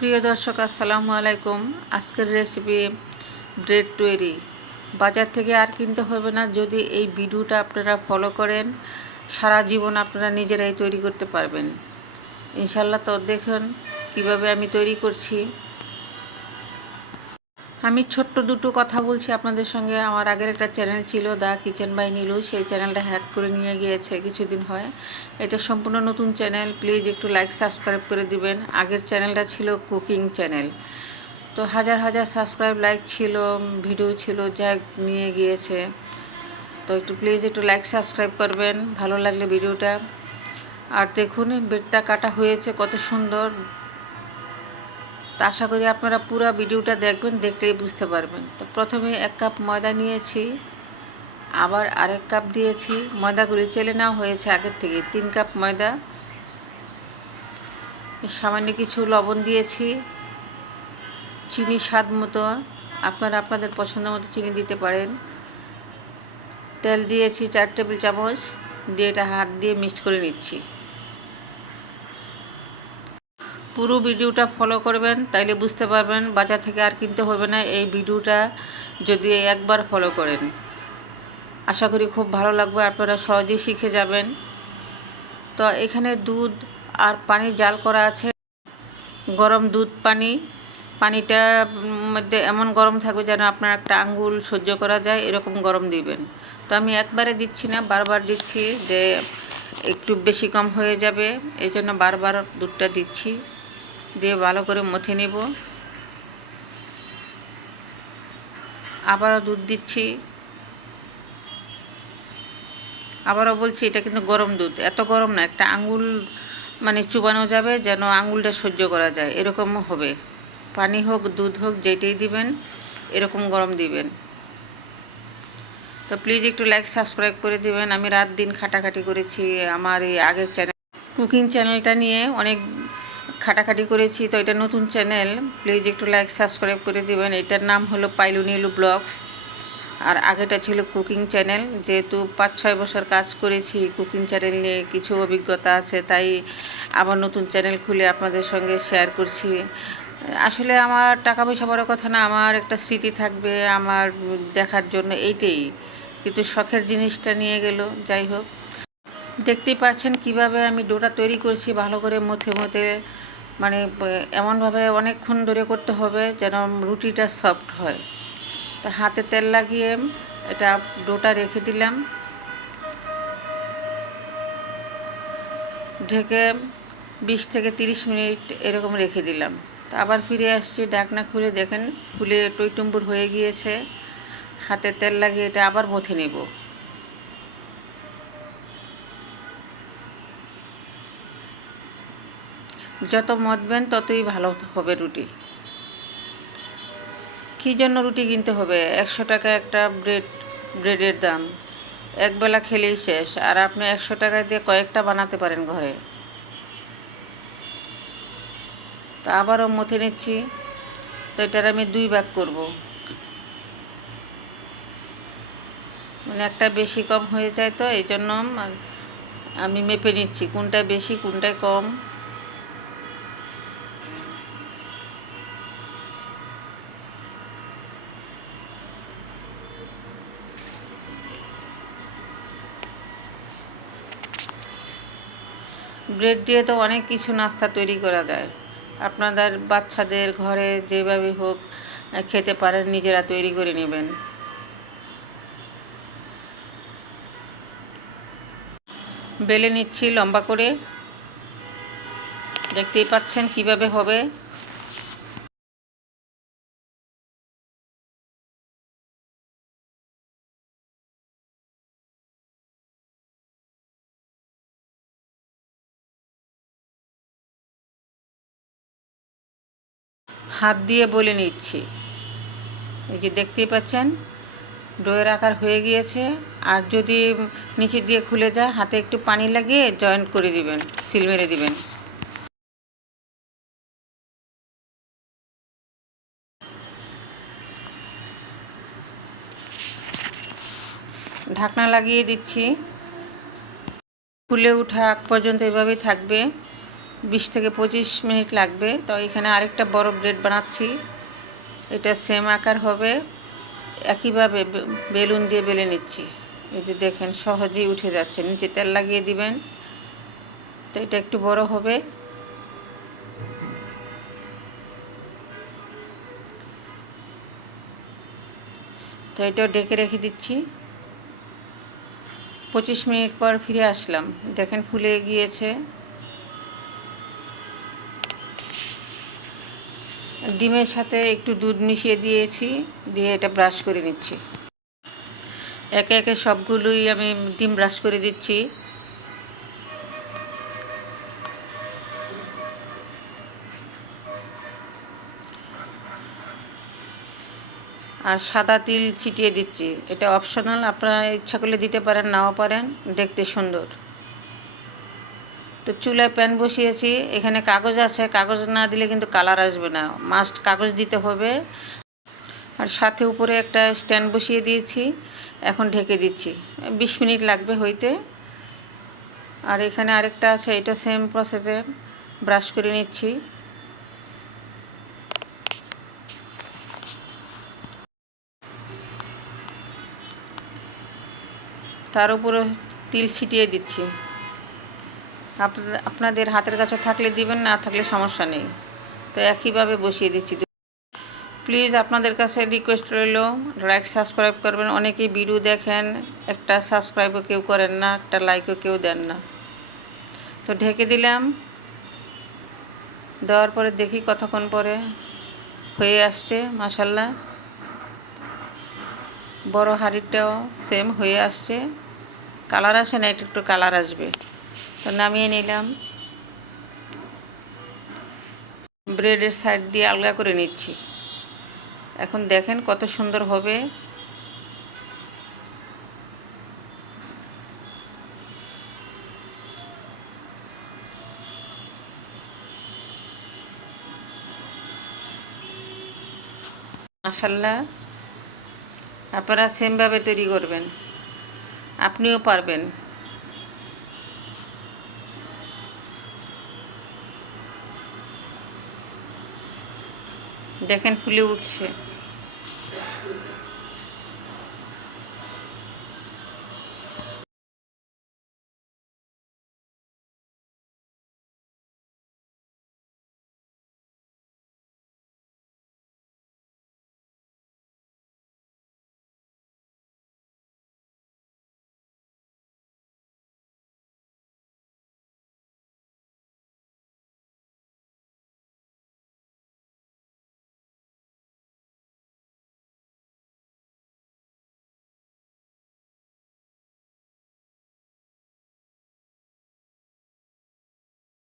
প্রিয় দর্শক, আসসালামু আলাইকুম। আজকের রেসিপি ব্রেড তৈরি। বাজার থেকে আর কিনতে হবে না, যদি এই ভিডিওটা আপনারা ফলো করেন, সারা জীবন আপনারা নিজেরাই তৈরি করতে পারবেন। ইনশাল্লাহ তো দেখুন কীভাবে আমি তৈরি করছি। আমি ছোট্ট দুটো কথা বলছি আপনাদের সঙ্গে। আমার আগের একটা চ্যানেল ছিল দ্য কিচেন বাই নীলু। সেই চ্যানেলটা হ্যাক করে নিয়ে গিয়েছে কিছুদিন হয়। এটা সম্পূর্ণ নতুন চ্যানেল প্লিজ একটু লাইক সাবস্ক্রাইব করে দিবেন। আগের চ্যানেলটা ছিল কুকিং চ্যানেল তো হাজার হাজার সাবস্ক্রাইব লাইক ছিল ভিডিও ছিল, যা নিয়ে গিয়েছে। তো একটু প্লিজ একটু লাইক সাবস্ক্রাইব করবেন। ভালো লাগলে ভিডিওটা আর দেখুন, বেডটা কাটা হয়েছে কত সুন্দর। তো আশা করি আপনারা পুরো ভিডিওটা দেখবেন, দেখলেই বুঝতে পারবেন। তো প্রথমে এক কাপ ময়দা নিয়েছি, আবার আরেক কাপ দিয়েছি। ময়দাগুলি চেলে নেওয়া হয়েছে আগের থেকে, তিন কাপ ময়দা। সামান্য কিছু লবণ দিয়েছি, চিনি স্বাদ মতো। আপনারা আপনাদের পছন্দ মতো চিনি দিতে পারেন। তেল দিয়েছি চার টেবিল চামচ, দিয়ে এটা হাত দিয়ে মিক্সড করে নিচ্ছি। পুরো ভিডিওটা ফলো করবেন, তাইলে বুঝতে পারবেন বাজার থেকে আর কিনতে হবে না এই ভিডিওটা যদি একবার ফলো করেন। আশা করি খুব ভালো লাগবে, আপনারা সহজেই শিখে যাবেন। তো এখানে দুধ আর পানি জাল করা আছে। গরম দুধ পানি, পানিটা মধ্যে এমন গরম থাকবে যেন আপনার একটা আঙ্গুল সহ্য করা যায়, এরকম গরম দিবেন। তো আমি একবারে দিচ্ছি না, বারবার দিচ্ছি যে একটু বেশি কম হয়ে যাবে এই জন্য বারবার দুধটা দিচ্ছি। দিয়ে ভালো করে মথে নেব। আবারও দুধ দিচ্ছি। আবারও বলছি, এটা কিন্তু গরম দুধ। এত গরম না, একটা আঙ্গুল মানে চুবানো যাবে যেন আঙ্গুলটা সহ্য করা যায়। এরকম হবে। পানি হোক, দুধ হোক, যেটাই দিবেন, এরকম গরম দিবেন। তো প্লিজ একটু লাইক সাবস্ক্রাইব করে দিবেন। আমি রাত দিন খাটাখাটি করেছি আমার এই আগের চ্যানেল কুকিং চ্যানেলটা নিয়ে অনেক খাটাখাটি করেছি, তো এটা নতুন চ্যানেল। প্লিজ একটু লাইক সাবস্ক্রাইব করে দিবেন। এটার নাম হলো পাইলু নীলু ব্লগস। আর আগেটা ছিল কুকিং চ্যানেল। যেহেতু পাঁচ ছয় বছর কাজ করেছি কুকিং চ্যানেল নিয়ে, কিছু অভিজ্ঞতা আছে, তাই আবার নতুন চ্যানেল খুলে আপনাদের সঙ্গে শেয়ার করছি। আসলে আমার টাকা পয়সা বড় কথা না, আমার একটা স্মৃতি থাকবে আমার দেখার জন্য, এইটাই। কিন্তু শখের জিনিসটা নিয়ে গেল, যাই হোক। দেখতেই পাচ্ছেন কীভাবে আমি ডোটা তৈরি করছি, ভালো করে মথে মথে মানে এমনভাবে অনেকক্ষণ ধরে করতে হবে যেন রুটিটা সফট হয়। তা হাতে তেল লাগিয়ে এটা ডোটা রেখে দিলাম। ঢেকে বিশ থেকে তিরিশ মিনিট এরকম রেখে দিলাম। তা আবার ফিরে আসছি, ডাকনা খুলে দেখেন ফুলে টইটুম্বুর হয়ে গিয়েছে। হাতে তেল লাগিয়ে এটা আবার মথে নেব। যত মতবেন ততই ভালো হবে রুটি। কী জন্য রুটি কিনতে হবে? একশো টাকা একটা ব্রেড, ব্রেডের দাম। একবেলা খেলেই শেষ। আর আপনি একশো টাকা দিয়ে কয়েকটা বানাতে পারেন ঘরে। তা আবারও মথে নিচ্ছি। তো এটার আমি দুই ভাগ করব। মানে একটা বেশি কম হয়ে যায় তো, এই জন্য আমি মেপে নিচ্ছি। কোনটা বেশি কোনটায় কম। ব্রেড দিয়ে তো অনেক কিছু নাস্তা তৈরি করা যায়। আপনাদের বাচ্চাদের ঘরে যেভাবে হোক খেতে পারেন, নিজেরা তৈরি করে নেবেন। বেলে নিচ্ছি লম্বা করে। দেখতেই পাচ্ছেন কীভাবে হবে। হাত দিয়ে বলে নিচ্ছি। এই যে দেখতেই পাচ্ছেন, ডোয়ের আকার হয়ে গিয়েছে। আর যদি নিচে দিয়ে খুলে যায়, হাতে একটু পানি লাগিয়ে জয়েন্ট করে দিবেন, সিল মেরে দিবেন। ঢাকনা লাগিয়ে দিচ্ছি। ফুলে ওঠা আগ পর্যন্ত এভাবেই থাকবে। বিশ থেকে পঁচিশ মিনিট লাগবে। তো এখানে আরেকটা বড় ব্রেড বানাচ্ছি। এটা সেম আকার হবে। একইভাবে বেলুন দিয়ে বেলে নিচ্ছি। এই যে দেখেন, সহজেই উঠে যাচ্ছে। নিচে তেল লাগিয়ে দিবেন। তো এটা একটু বড় হবে। তো এটাও ডেকে রেখে দিচ্ছি। পঁচিশ মিনিট পর ফিরে আসলাম। দেখেন ফুলে গিয়েছে। ডিমের সাথে একটু দুধ মিশিয়ে দিয়েছি, দিয়ে এটা ব্রাশ করে নিচ্ছি। একে একে সবগুলোই আমি ডিম ব্রাশ করে দিচ্ছি। আর সাদা তিল ছিটিয়ে দিচ্ছি। এটা অপশনাল আপনারা ইচ্ছা করলে দিতে পারেন, নাও পারেন, দেখতে সুন্দর। তো চুলায় প্যান বসিয়েছি, এখানে কাগজ আছে, কাগজ না দিলে কিন্তু কালার আসবে না। মাস্ট কাগজ দিতে হবে। আর সাথে উপরে একটা স্ট্যান্ড বসিয়ে দিয়েছি, এখন ঢেকে দিচ্ছি। বিশ মিনিট লাগবে হইতে। আর এখানে আরেকটা আছে, এটা সেম প্রসেসে ব্রাশ করে নিচ্ছি। তার উপরে তিল ছিটিয়ে দিচ্ছি। আপনাদের হাতের কাছে থাকলে দিবেন, না থাকলে সমস্যা নেই। তো একইভাবে বসিয়ে দিচ্ছি। প্লিজ আপনাদের কাছে রিকোয়েস্ট রইল লাইক সাবস্ক্রাইব করবেন। অনেকেই ভিডিও দেখেন, একটা সাবস্ক্রাইবও কেউ করেন না, একটা লাইকও কেউ দেন না। তো ঢেকে দিলাম। দেওয়ার পরে দেখি কতক্ষণ পরে হয়ে আসছে মাসাল্লাহ বড় হাঁড়িটাও সেম হয়ে আসছে। কালার আসে না, একটু একটু কালার আসবে। তো নামিয়ে নিলাম। ব্রেডের সাইড দিয়ে আলগা করে নিচ্ছি। এখন দেখেন কত সুন্দর হবে। মাসাল্লাহ আপনারা সেমভাবে তৈরি করবেন। আপনিও পারবেন। দেখেন ফুলে উঠছে।